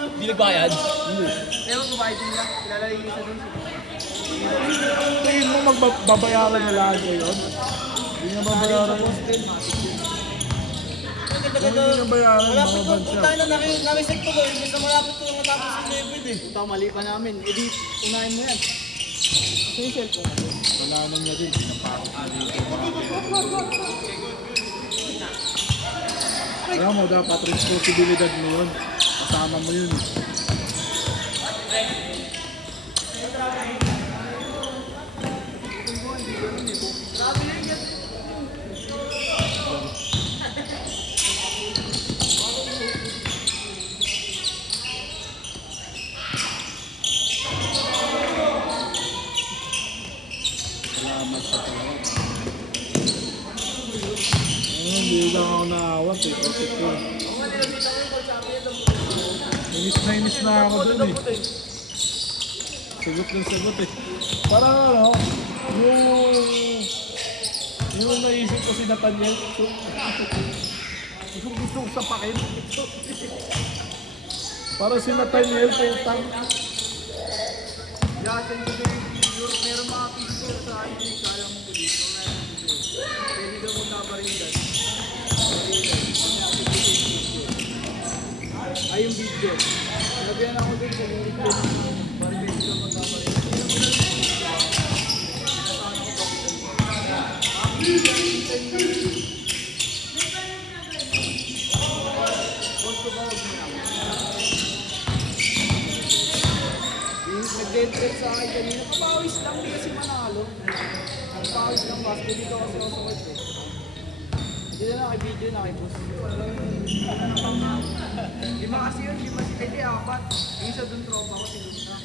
Hindi nagbayad? Hindi. Ewan ko bakit nila. Ilalagay isa dun. Tingin mo magbabayaran na lahat ngayon? Hindi niya babayaran yun. Kung hindi niya bayaran, Malapit ko, mababad siya. punta na nakiset ko ko. Imbis na malapit ko matapos yung David eh. Punta mali pa namin. E di, unahin mo yan. Kasi yung cellphone ko. Wala na niya din. Pinapakot na dito. Alam mo, dapat responsibilidad mo yun. Kasama mo yun. Salamat sa talaga. Hindi lang ako naawat eh. Kasi ko. Inis na ako dun eh. Sagot ng sagot eh. Parang ano, yung naisip ko si Nathaniel, yung gusto ko sapakin. Parang si Nathaniel, putang. Yatin ko din yung meron mga picture sa ID. Kala mo ko dito. Pwede daw mo nabarindan. Ay, yung video. Sinabihan ako din sa lyric din. Pwede daw mo nabarindan. Nag-dead sa akin kanina. Papawis lang, hindi kasi manalo. Papawis lang ba? Hindi ko kasi ako sa court eh. Hindi na naka-video, naka-post. Lima kasi yun, lima si Pwede, apat. Yung isa dun tropa ko, si Luna.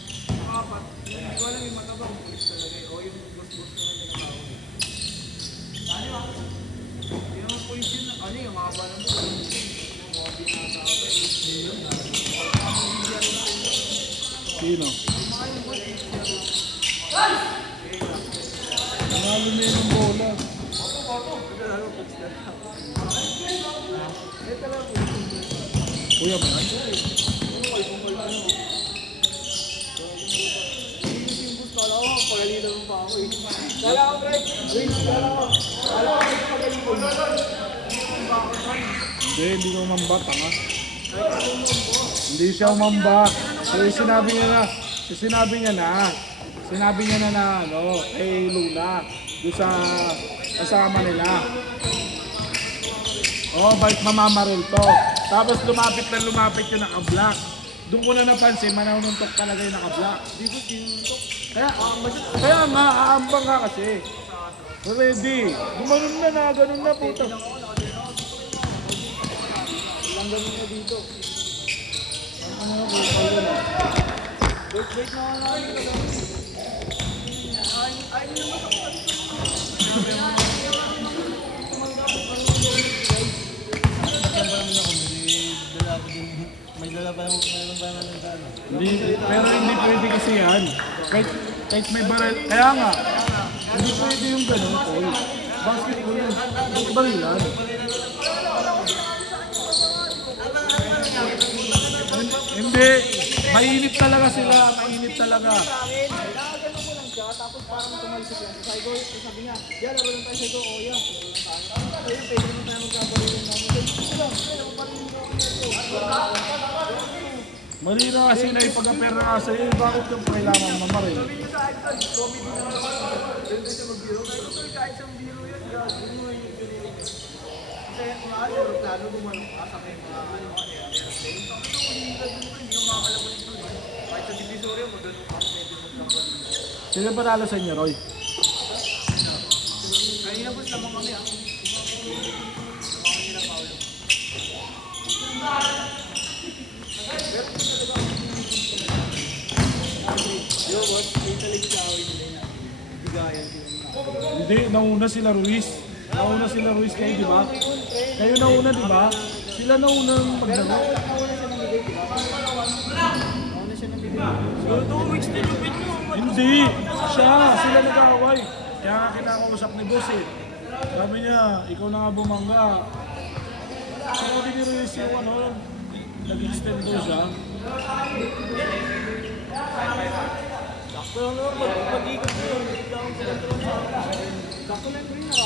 Apat. Hindi ko alam yung mataba kung pulis talaga eh. O yung boss-boss na rin nakakawa. Dali ba? Hindi naman pulis yun. Ano yung haba ng pulis? Mga binasa Sino? Nanalo na yun ang bola. Kuya ba yan? Hindi ko umamba, tanga. Hindi siya umamba. So sinabi niya na ano, kay Luna, doon sa kasama nila. Oh, bait mamamaril to. Tapos lumapit yung naka-black. Doon ko na napansin, mananuntok talaga yung naka-black. Di ko tinuntok. Kaya nga, aambang ka kasi. Ready. Gumanon na, ganun na puta. Ilang ganun na dito. Ano na po, pala na. Wait na ako lang. Ay, naman ako. May dala pa ng talo. Hindi, pero hindi pwede kasi yan. Kahit may baril. Kaya nga, hindi pwede yung ganun, Paul. Basketball yun. Hindi barilan. Hindi. Mainit talaga sila. Mainit talaga. Nakagano ko lang siya, tapos parang tumalsik yan. Sabi niya, yan, laro lang tayo sa ito. O yan. Ayun, pwede naman tayo magkabaril namin. Ito lang, pwede parang hindi ako nito. Mali na kasi na ipag-apera nga sa'yo. Bakit yung kailangan mamaril? Sabi niya sa akin, comedy naman ako. Ganda siya magbiro. Pero kahit siyang biro yan, gagawin mo yung biro. Kasi kung ano, plano gumanong asakay mga ano. Yung tapos yung ulitan mo, hindi ka makakalabas ito. Kahit sa divisoryo, magandang ako pwede magkakalabas. Sino ba talo sa inyo, Roy? Kanina po sama kami ah. Yo, boss, may talaga sa awin nila na. Bigayan sila. Hindi, nauna sila Ruiz. Nauna sila Ruiz kayo, di ba? Kayo nauna, di ba? Sila nauna ng pagdalo. Nauna siya ng bigay, di ba? Nauna siya ng bigay. So, 2 weeks din yung video. Hindi! Sila nag-aaway. Kaya nga kinakausap ni boss eh. Sabi niya, ikaw na nga bumangga. Sabi ni Ruiz yung ano, nag-extend daw siya. Sakto lang naman, mag-ikot ko yun. Sakto lang rin na.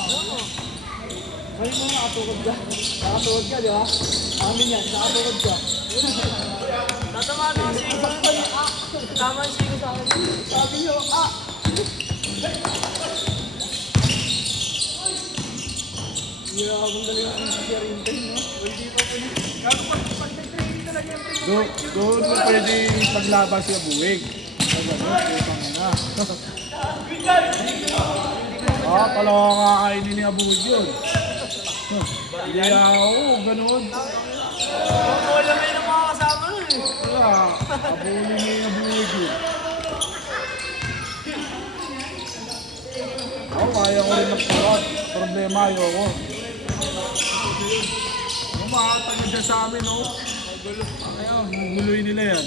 May mga nakatukod ka. Nakatukod ka, di ba? Amin yan, nakatukod ka. Tatamaan ako sa iyo. Tama siya ko sa akin. Sabi niyo, Yeah, kung galing ang siya rin din, no? Hindi pa po niya. Gago pag nag-training talaga yung Doon mo pwede paglaban siya buwig. Talaga kakainin ni Abuwig yun. Hindi ako, ganun. Wala may ng mga kasama nun eh. Wala, abuli ni Abuwig yun. Ako, kaya ko rin magkaroon. Problema, ayoko. Makakatagal dyan sa amin, no? Ayaw, guguloy nila yan.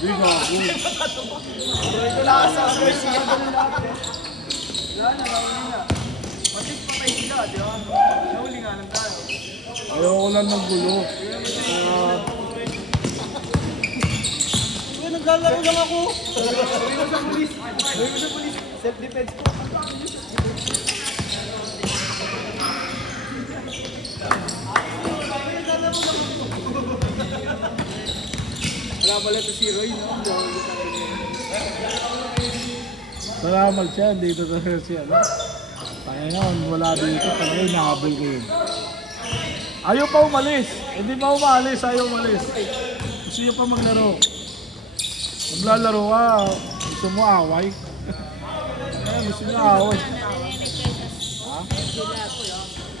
Hindi ka, Ito lang sa siya. Wala na, nauli na. Pati patay sila, di ba? Nauli nga lang tayo. ayoko lang ng gulo. Kaya, Uy, naglalaro lang ako. Sabi mo sa pulis. Self-defense po. Wala pala ito si Roy, no? salamat siya, dito talaga siya. No? Kaya naman, wala dito, talaga inahabol ko yun. Ayaw pa umalis. Hindi pa umalis, ayaw umalis. Gusto niyo pa maglaro. Maglalaro ka, gusto mo away. Gusto niyo away.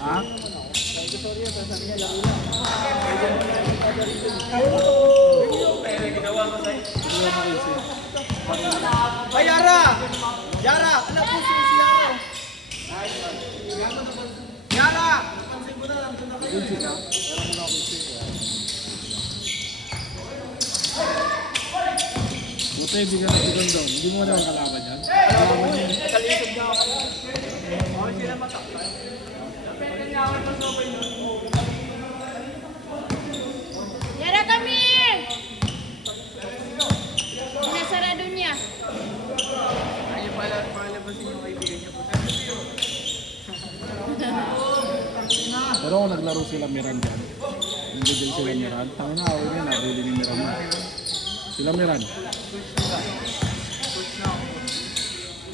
Ha? Ha? Ay, Yara! Yara! Alam po si Yara! Yara! Buti, hindi ka nagsigon doon. Hindi mo na ang kalaban yan. Kalaban yan. Kalisod na ako. Okay sila matakpan. Yara kami! Nasarado niya. Ayun pala, palabasin yung kaibigan niya po. Pero kung naglaro sila Miran dyan, hindi din sila Miran. Tangin na, away niya, nabili ni Miran na. Sila Miran.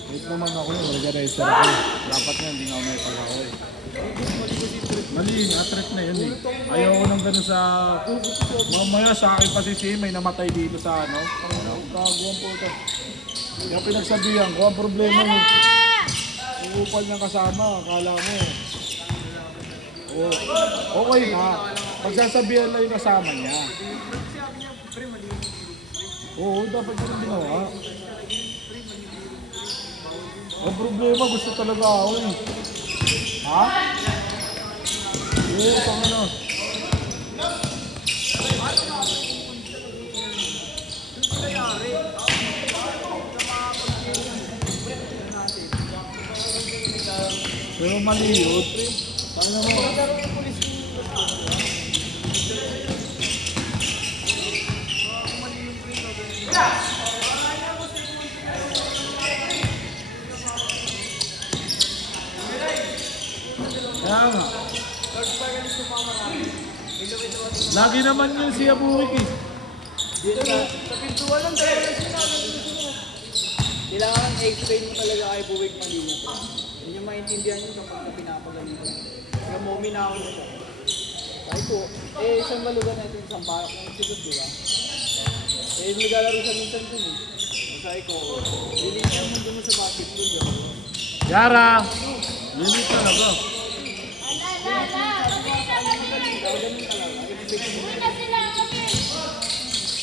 Wait naman ako yun, organizer ako. Dapat nga, hindi nga ako may pag-ako eh. Mali, atret na yun eh. Ayaw ko nang gano'n sa... Mamaya sa akin pa si may namatay dito sa ano. Kaguan po ito. Kaya pinagsabihan ko, ang problema mo. Uupal niyang kasama, akala mo. Oh, okay na. Pagsasabihan lang yung kasama niya. Oo, dapat yun ginawa. Ang problema, gusto talaga ako eh. Ha? Oo, pang ano. Pero mali yun. Paano mo? Kaya nga. Lagi naman yun si Abuwig eh. Sa pintuan lang talaga sinabi. Kailangan explain mo talaga kay Buwig Malina. Hindi niyo maintindihan yun kapag pinapagalitan. Kaya mominahon mo siya. Sabi ko, isang malugan natin isang barak ng sigot, di ba? Naglalaro siya minsan dun eh. Sabi ko, lilihan mo dun sa basketball, di ba? Yara! Lili talaga.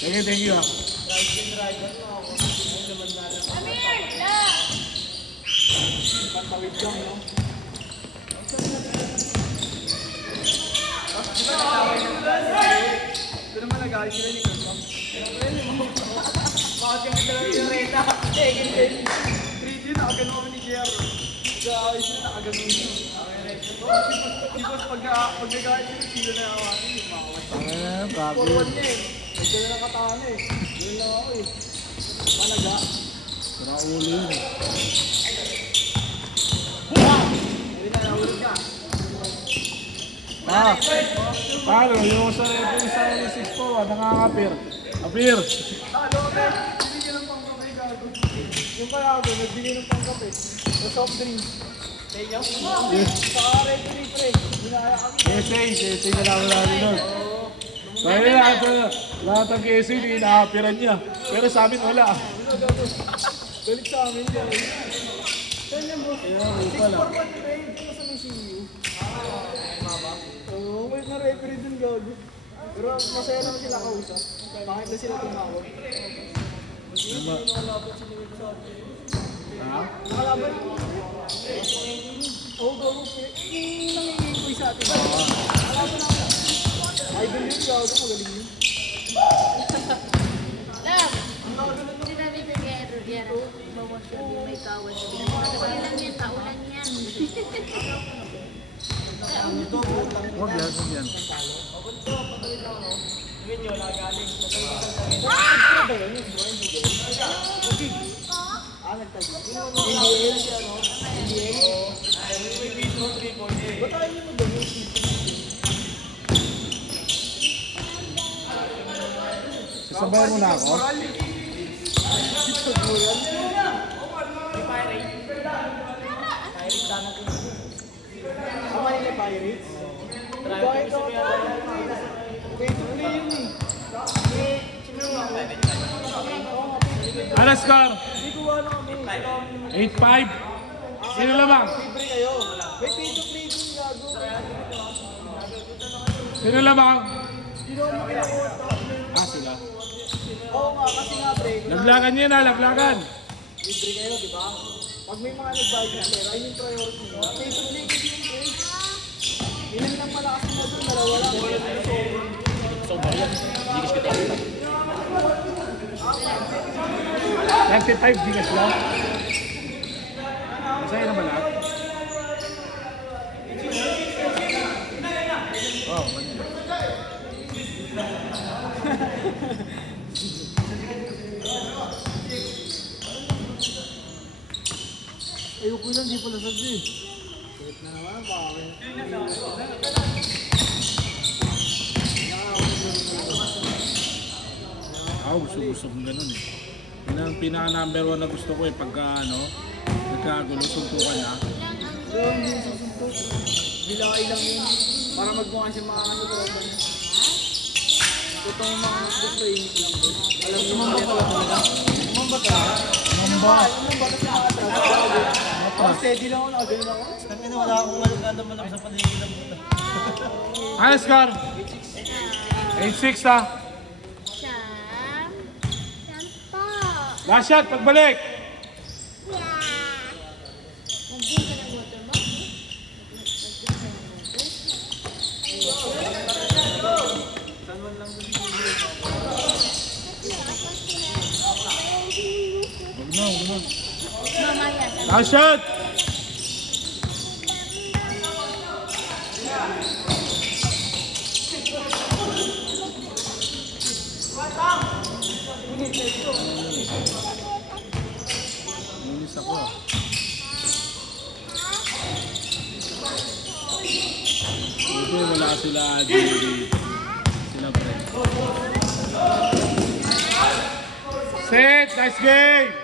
Thank you ah. Pantawid lang, no? Ito naman nag-aayos sila ni Kermam. Bakit yung dalawa yung reta? 3D na, agad naman ni JR. Ayos na nakaganon yun. Di ba pag-nagahit yung sila na awatin yung makawat. Ayan, grabe. Forward niya eh. Ito na nakatahan eh. Yun lang ako eh. Panaga. Sira ulo yun. Yun na, nahulog ka. Paano? Yung sa referee sa 6-4, nakakapir. Apir! Ano, nagbigay ng pangkape gago. Yung kaya ako, nagbigay ng pangkape. O soft drink. Tenyo? Saka referee pre. Ginaya kami. Essay na lang namin nun. Kaya lahat ng essay, inaapiran niya. Pero sa amin, wala. Balik sa amin yan. Tenyo mo. Kaya, pala. 6-4-1 pre. Ito sa may CU. Oo, may na referee dun gago. Pero masaya naman sila kausap. Bakit na sila tumawag? Diba? Ha? Nakalaban ako. Oo, gago. Yung nangingigoy sa atin. Nakalaban ako. Idol yun, gago. Magaling yun. Love, sinabi ko kay Rudiero, bawas yung may kawan. Ano lang yan, taulan yan. Huwag yan. NBL siya, no? NBL. Ba't tayo niyo mag-ganyan? Sasabayan mo na ako? Ang Manila Pirates? Bakit ako? Pay to play yun eh. Ano score? Hindi kuha na kami. 8-5? Sino lamang? Libre kayo. May pay to play dun, gago. Sino lamang? Hindi naman mo kinakuha. Sila. Oo nga, kasi nga pre. Laglagan niya na, laglagan. Libre kayo, di ba? Pag may mga nagbayad na pera, yun yung priority mo. Pay to play kasi yun, pre. Ilan lang malakas na dun, dalawa lang. Wala na sobrang. 95 gigas lang. Masaya na ba lahat? Oh, Ayoko lang, di pala sadya eh. Wait na naman, bakit? Gusto kong ganun eh. Yun ang pinaka-number 1 na gusto ko eh. Pagka nagkagulo, suntukan na. Pero hindi susuntok. Bilay lang yun. Para magmukha siya makakasutropa niya. Totoong mga gusto lang po. Alam niyo mga pala talaga. Umamba talaga. Umamba kasi nakatras. Oh, steady lang ako, nakagaling ako. Ano, wala akong maluganda mo lang sa paningin ng puta. Ano score? 8-6 ha. Siyam. Siyam po. Last shot, pagbalik. Nag-boom ka ng motor mo? Saan man lang gusto Huwag na. Mamaya. Last shot. Linis ako. Buti wala sila Jerry. Sila Brent. Set! Nice game!